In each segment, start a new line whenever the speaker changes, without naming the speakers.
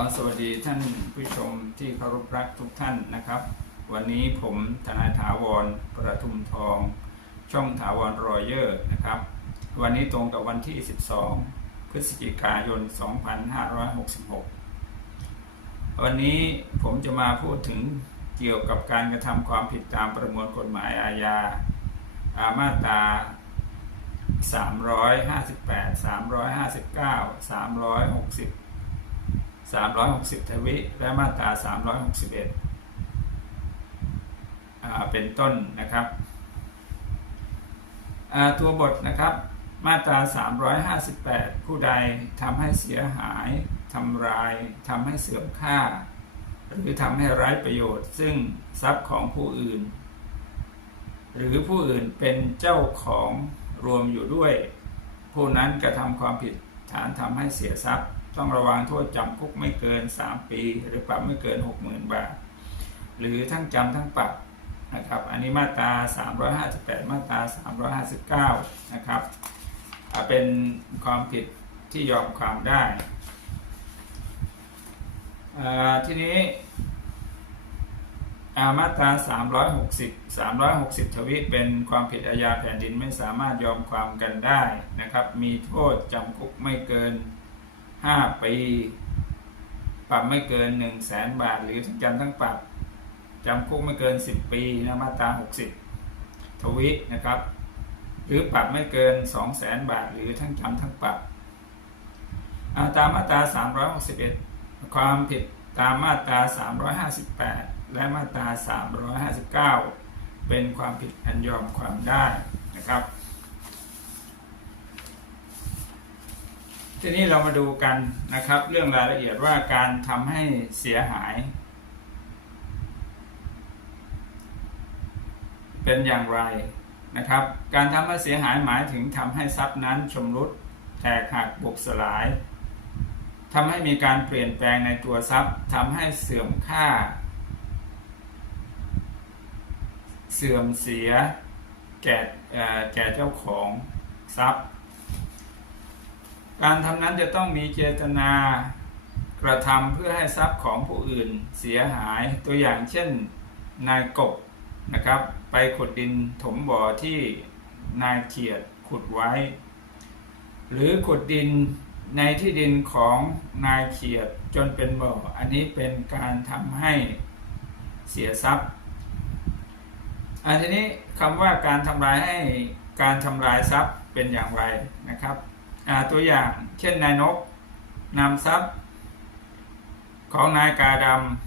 อสวัสดีท่านผู้ชมที่เคารพรักทุกท่านนะครับ วันนี้ผมทนาถาวรประทุมทอง ช่องถาวรรอยเยอร์นะครับ วันนี้ตรงกับวันที่ 12 พฤศจิกายน 2566 วันนี้ผมจะมาพูดถึงเกี่ยวกับการกระทำความผิดตามประมวลกฎหมายอาญาอามาตรา358 359 360 360 ทวิ และมาตรา 361อ่าเป็นต้นนะครับตัวบทนะครับมาตรา 358 ผู้ใดทำให้เสียหายทำลายทำให้เสื่อมค่า หรือทำให้ร้ายประโยชน์ ซึ่งทรัพย์ของผู้อื่น หรือผู้อื่นเป็นเจ้าของรวมอยู่ด้วย ผู้นั้นกระทำความผิดฐานทำให้เสียทรัพย์ ต้องระวังโทษจำคุกไม่เกิน 3 ปี หรือปรับไม่เกิน 60,000 บาท หรือทั้งจำทั้งปรับนะครับ อันนี้มาตรา 358 มาตรา 359 นะครับ เป็นความผิดที่ยอมความได้อ่าทีนี้อามาตรา 360 360 ทวิเป็นความผิดอาญาแผ่นดินไม่สามารถยอมความกันได้นะครับ มีโทษจำคุกไม่เกิน 5ปี ปรับไม่เกิน1 0 0 0 0แสนบาท หรือทั้งจำทั้งปรับจำคุกไม่เกิน10ปีนะมาตรา60ทวินะครับ หรือปรับไม่เกิน2 0 0แสนบาท หรือทั้งจำทั้งปรับาตามมาตรา361 ความผิดตามมาตรา 358 และมาตรา 359 เป็นความผิดอันยอมความได้นะครับ ทีนี้เรามาดูกันนะครับ เรื่องรายละเอียดว่าการทำให้เสียหาย เป็นอย่างไรนะครับ การทำให้เสียหายหมายถึงทำให้ทรัพย์นั้นชำรุดแตกหักบุกสลายทำให้มีการเปลี่ยนแปลงในตัวทรัพย์ทำให้เสื่อมค่า เสื่อมเสียแก่แก่เจ้าของทรัพย์ การทำนั้นจะต้องมีเจตนากระทำเพื่อให้ทรัพย์ของผู้อื่นเสียหายตัวอย่างเช่นนายกบนะครับ ไปขุดดินถมบ่อที่นายเขียดขุดไว้ หรือขุดดินในที่ดินของนายเขียดจนเป็นบ่อ อันนี้เป็นการทำให้เสียทรัพย์ อันทีนี้คำว่าการทำลายให้การทำลายทรัพย์เป็นอย่างไรนะครับ ตัวอย่างเช่นนายนกนำทรัพย์ ของนายกาดำ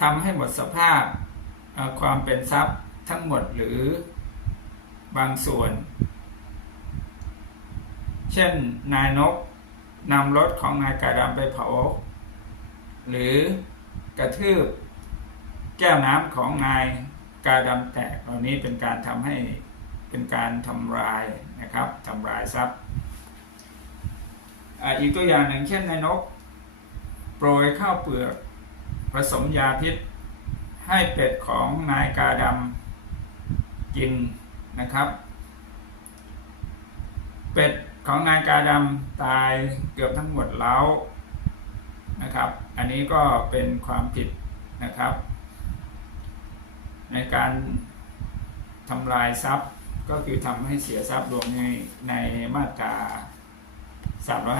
ทำให้หมดสภาพความเป็นทรัพย์ทั้งหมดหรือบางส่วน เช่นนายนกนำรถของนายกาดำไปเผา หรือกระทืบแก้วน้ำของนายกาดำแตกเหล่านี้เป็นการทำให้ เป็นการทำลายนะครับทำลายทรัพย์อีกตัวอย่างหนึ่งเช่นนายนก โปรยข้าวเปลือก ผสมยาพิษ ให้เป็ดของนายกาดำกินนะครับ เป็ดของนายกาดำตายเกือบทั้งหมดแล้วนะครับ อันนี้ก็เป็นความผิดนะครับ ในการทำลายทรัพย์ ก็คือทำให้เสียทรัพย์รวมในในมาตรา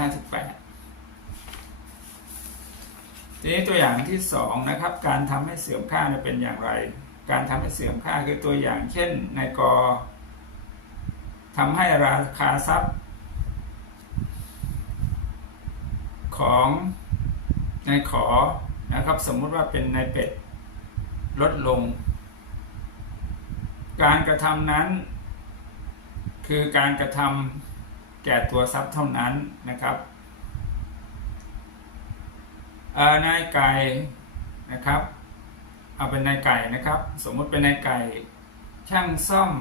358 ทีนี้ตัวอย่างที่สองนะครับ การทำให้เสื่อมค่าเนี่ยเป็นอย่างไร การทำให้เสื่อมค่าคือตัวอย่างเช่นนายกทำให้ราคาทรัพย์ ของนายขอนะครับสมมุติว่าเป็นนายเป็ดลดลง การกระทำนั้น คือการกระทำแก่ตัวทรัพย์เท่านั้นนะครับเอ่อนายไก่นะครับ เอาเป็นนายไก่นะครับ สมมุติเป็นนายไก่ ช่างซ่อม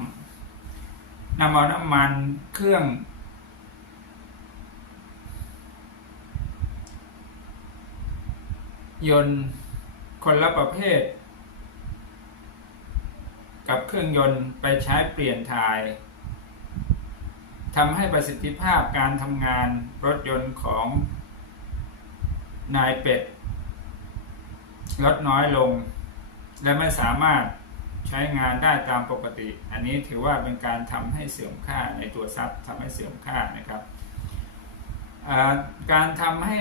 นำเอาน้ำมันเครื่อง ยนต์คนละประเภท กับเครื่องยนต์ไปใช้เปลี่ยนถ่าย ทำให้ประสิทธิภาพการทำงานรถยนต์ของนายเป็ด ลดน้อยลง และไม่สามารถใช้งานได้ตามปกติ อันนี้ถือว่าเป็นการทำให้เสื่อมค่าในตัวทรัพย์ทำให้เสื่อมค่านะครับ การทำให้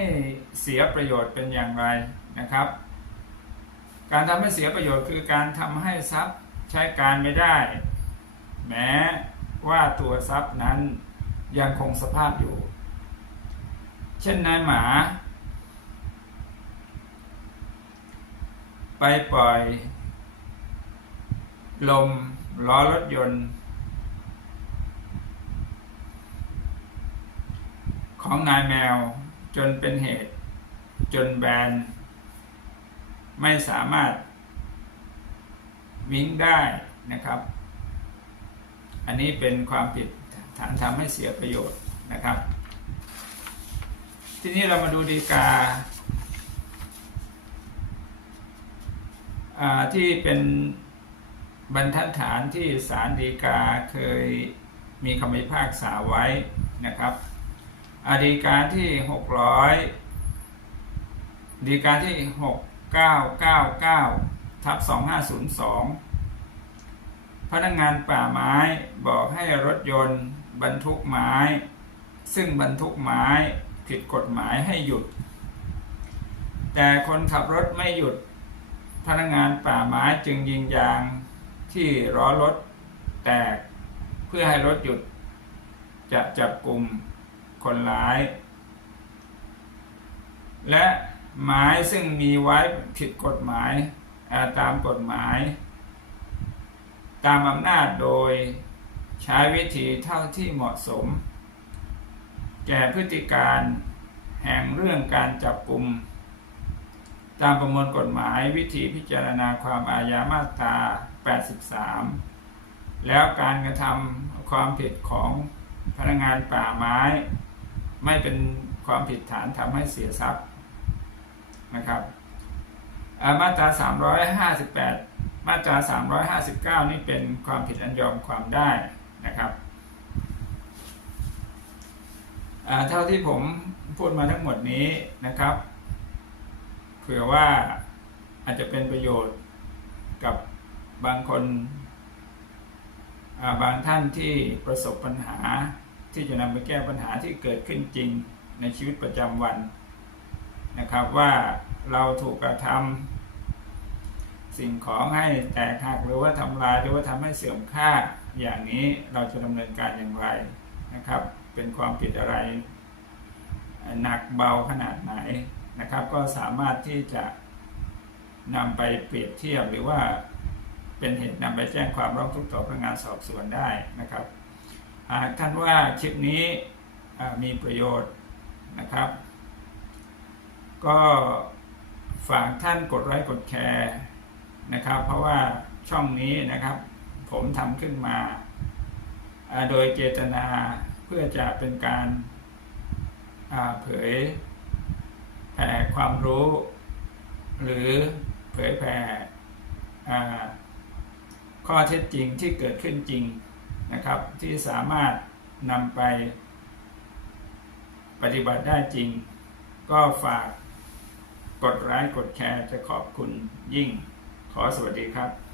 เสียประโยชน์เป็นอย่างไรนะครับ การทำให้เสียประโยชน์คือการทำให้ทรัพย์ใช้การไม่ได้ แม้ ว่าตัวทรัพย์นั้นยังคงสภาพอยู่ เช่นนายหมา ไปปล่อย ลมล้อรถยนต์ ของนายแมวจนเป็นเหตุ จนแบน ไม่สามารถวิ่งได้นะครับ อันนี้เป็นความผิดฐานทำให้เสียประโยชน์นะครับ ทีนี้เรามาดูดีกาที่เป็นบรรทัดฐานที่ศาลฎีกาเคยมีคำพิพากษาไว้นะครับอาฎีกาที่ 600ดีกาที่ 6999ทับ2502 พนักงานป่าไม้บอกให้รถยนต์ บรรทุกไม้ ซึ่งบรรทุกไม้ผิดกฎหมายให้หยุด แต่คนขับรถไม่หยุด พนักงานป่าไม้จึงยิงยางที่ล้อรถแตกเพื่อให้รถหยุด จะจับกลุ่มคนร้าย และไม้ซึ่งมีไว้ผิดกฎหมายาตามกฎหมาย ตามอำนาจโดยใช้วิธีเท่าที่เหมาะสม แก่พฤติการแห่งเรื่องการจับกลุ่มตามประมวลกฎหมายวิธีพิจารณาความอาญามาตรา 83 แล้วการกระทำความผิดของพนักงานป่าไม้ ไม่เป็นความผิดฐานทำให้เสียทรัพย์นะครับามาตรา 358 มาตรา 359 นี่เป็นความผิดอันยอมความได้นะครับเท่าที่ผมพูดมาทั้งหมดนี้นะครับ เผื่อว่าอาจจะเป็นประโยชน์กับบางคนาบางท่านที่ประสบปัญหาที่จะนำไปแก้ปัญหาที่เกิดขึ้นจริงในชีวิตประจำวันนะครับว่าเราถูกกระทำ สิ่งของให้แตกหักหรือว่าทำลายหรือว่าทำให้เสื่อมค่าอย่างนี้เราจะดำเนินการอย่างไรนะครับ เป็นความผิดอะไรหนักเบาขนาดไหนนะครับ ก็สามารถที่จะนำไปเปรียบเทียบหรือว่าเป็นเหตุนำไปแจ้งความร้องทุกข์ต่อพนักงานสอบสวนได้นะครับหากท่านว่าคลิปนี้มีประโยชน์นะครับ ก็ฝากท่านกดไลค์กดแชร์ นะครับ เพราะว่าช่องนี้นะครับ ผมทำขึ้นมา โดยเจตนาเพื่อจะเป็นการาเผยแผ่ความรู้ หรือเผยแผ่ข้อเท็จจริงที่เกิดขึ้นจริงนะครับ ที่สามารถนำไปปฏิบัติได้จริง ก็ฝากกดไลค์กดแชร์จะขอบคุณยิ่ง ขอสวัสดีครับ